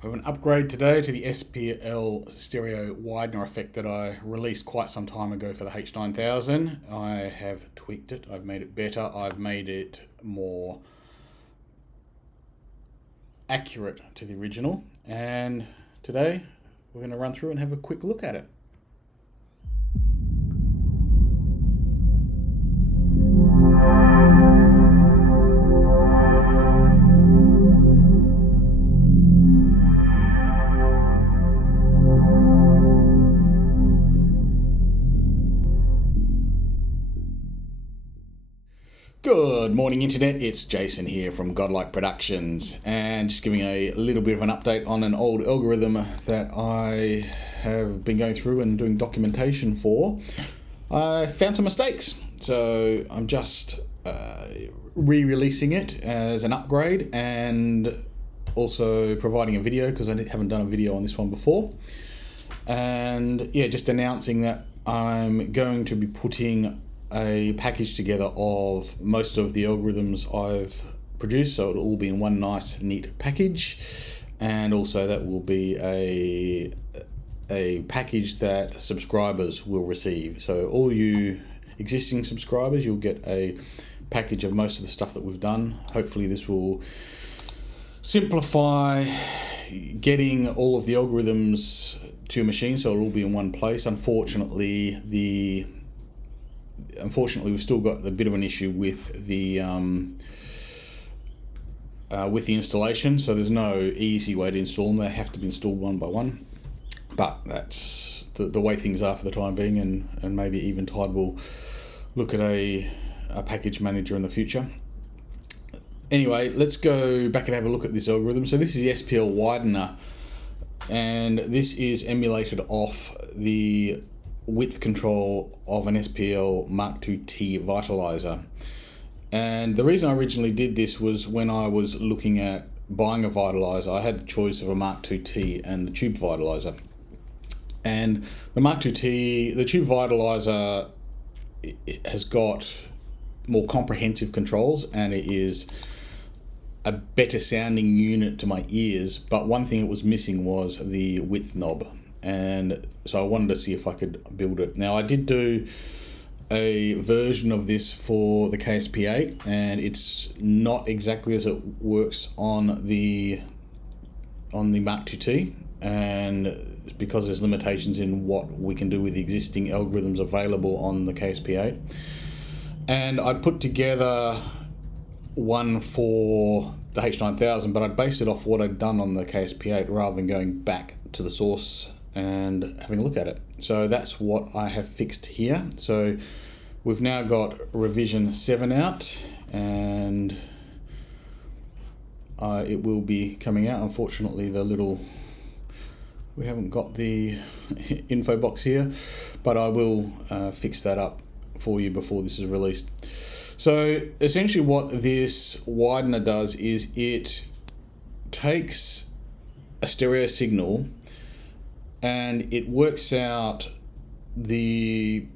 I have an upgrade today to the SPL stereo Widener effect that I released quite some time ago for the H9000. I have tweaked it, I've made it better, I've made it more accurate to the original, and today we're going to run through and have a quick look at it. Good morning, Internet. It's Jason here from Godlike Productions, and just giving a little bit of an update on an old algorithm that I have been going through and doing documentation for. I found some mistakes, so I'm just re-releasing it as an upgrade and also providing a video because I haven't done a video on this one before. And yeah, just announcing that I'm going to be putting a package together of most of the algorithms I've produced, so it'll all be in one nice neat package, and also that will be a package that subscribers will receive. So all you existing subscribers, you'll get a package of most of the stuff that we've done. Hopefully this will simplify getting all of the algorithms to a machine, so it'll all be in one place. Unfortunately, we've still got a bit of an issue with the installation. So there's no easy way to install them. They have to be installed one by one. But that's the way things are for the time being, and maybe Eventide will look at a package manager in the future. Anyway, let's go back and have a look at this algorithm. So this is SPL Widener, and this is emulated off the width control of an SPL Mark II-T vitalizer. And the reason I originally did this was when I was looking at buying a vitalizer, I had the choice of a Mark II-T and the tube vitalizer. And the Mark II-T, the tube vitalizer, it has got more comprehensive controls, and it is a better sounding unit to my ears, but one thing it was missing was the width knob. And so I wanted to see if I could build it. Now I did do a version of this for the KSP8, and it's not exactly as it works on the Mark II-T, and because there's limitations in what we can do with the existing algorithms available on the KSP8. And I put together one for the H9000, but I based it off what I'd done on the KSP8 rather than going back to the source and having a look at it. So that's what I have fixed here. So we've now got revision 7 out, and it will be coming out. Unfortunately, we haven't got the info box here, but I will fix that up for you before this is released. So essentially what this Widener does is it takes a stereo signal and it works out the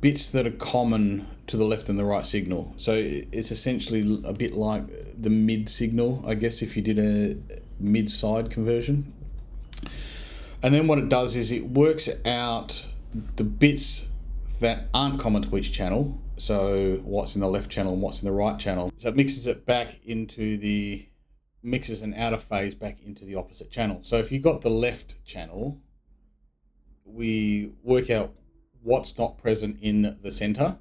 bits that are common to the left and the right signal. So it's essentially a bit like the mid signal, I guess, if you did a mid-side conversion. And then what it does is it works out the bits that aren't common to each channel, so what's in the left channel and what's in the right channel. So it mixes it back into mixes an out of phase back into the opposite channel. So if you've got the left channel, we work out what's not present in the center,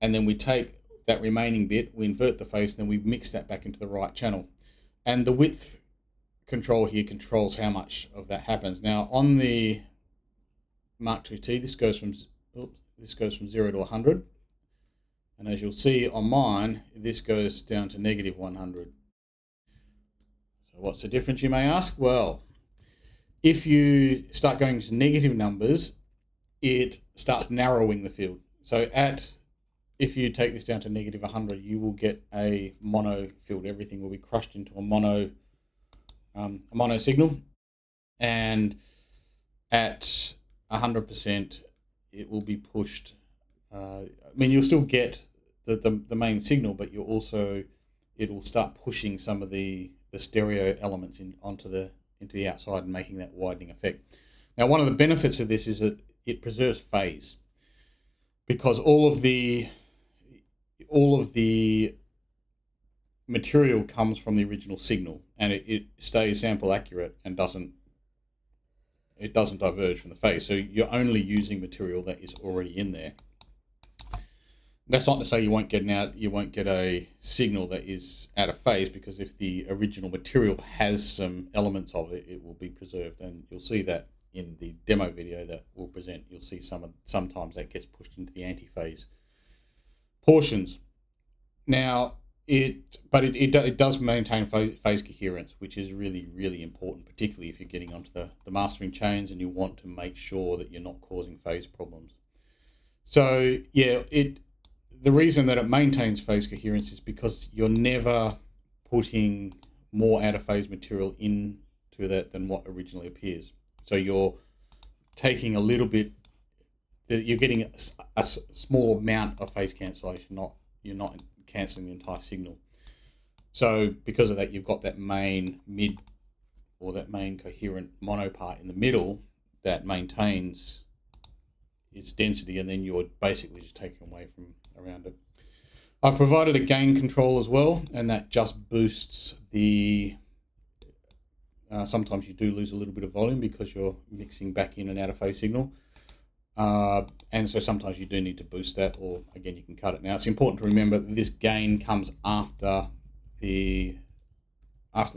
and then we take that remaining bit, we invert the phase, and then we mix that back into the right channel. And the width control here controls how much of that happens. Now on the Mark II-T, this goes from 0 to 100, and as you'll see on mine, this goes down to negative 100. So what's the difference, you may ask? Well, if you start going to negative numbers, it starts narrowing the field. So if you take this down to negative 100, you will get a mono field. Everything will be crushed into a mono signal, and at 100%, it will be pushed. You'll still get the main signal, but it'll start pushing some of the the stereo elements into the outside and making that widening effect. Now, one of the benefits of this is that it preserves phase, because all of the material comes from the original signal, and it stays sample accurate and doesn't diverge from the phase. So you're only using material that is already in there. That's not to say you won't get a signal that is out of phase, because if the original material has some elements of it, it will be preserved, and you'll see that in the demo video that we'll present. You'll see sometimes that gets pushed into the anti-phase portions. Now, it does maintain phase coherence, which is really, really important, particularly if you're getting onto the mastering chains and you want to make sure that you're not causing phase problems. So yeah, the reason that it maintains phase coherence is because you're never putting more out of phase material into that than what originally appears. So you're taking a little bit, you're getting a small amount of phase cancellation, you're not cancelling the entire signal. So because of that, you've got that main mid, or that main coherent mono part in the middle that maintains its density, and then you're basically just taking away from around it. I've provided a gain control as well, and that just boosts the sometimes you do lose a little bit of volume because you're mixing back in and out of phase signal, and so sometimes you do need to boost that, or again you can cut it. Now it's important to remember that this gain comes after the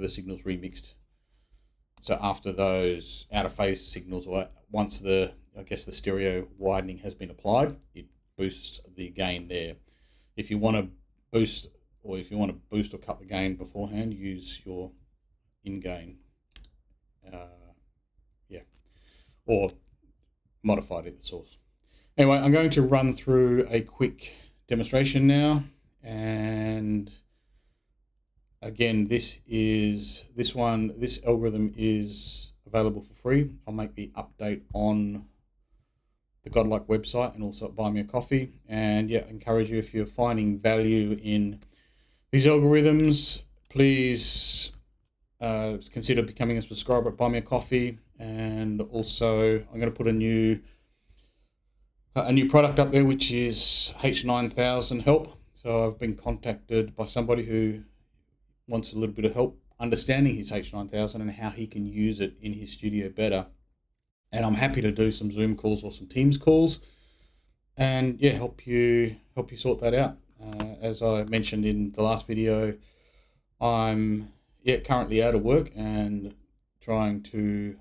signal's remixed. So after those out of phase signals, or once the stereo widening has been applied, it boosts the gain there. If you want to boost or cut the gain beforehand, use your in-gain, or modified at the source. Anyway, I'm going to run through a quick demonstration now, and again, this algorithm is available for free. I'll make the update on the Godlike website and also at Buy Me a Coffee. And yeah, I encourage you, if you're finding value in these algorithms, please consider becoming a subscriber at Buy Me a Coffee. And also, I'm going to put a new product up there, which is H9000 help. So I've been contacted by somebody who wants a little bit of help understanding his H9000 and how he can use it in his studio better. And I'm happy to do some Zoom calls or some Teams calls, and yeah, help you sort that out. As I mentioned in the last video, I'm currently out of work and trying to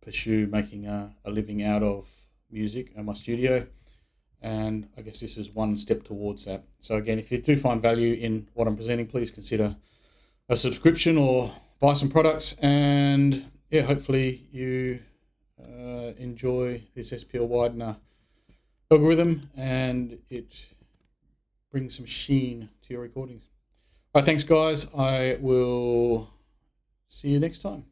pursue making a living out of music and my studio, and I guess this is one step towards that. So again, if you do find value in what I'm presenting, please consider a subscription or buy some products, and yeah, hopefully you enjoy this SPL Widener algorithm and it brings some sheen to your recordings. All right, thanks guys. I will see you next time.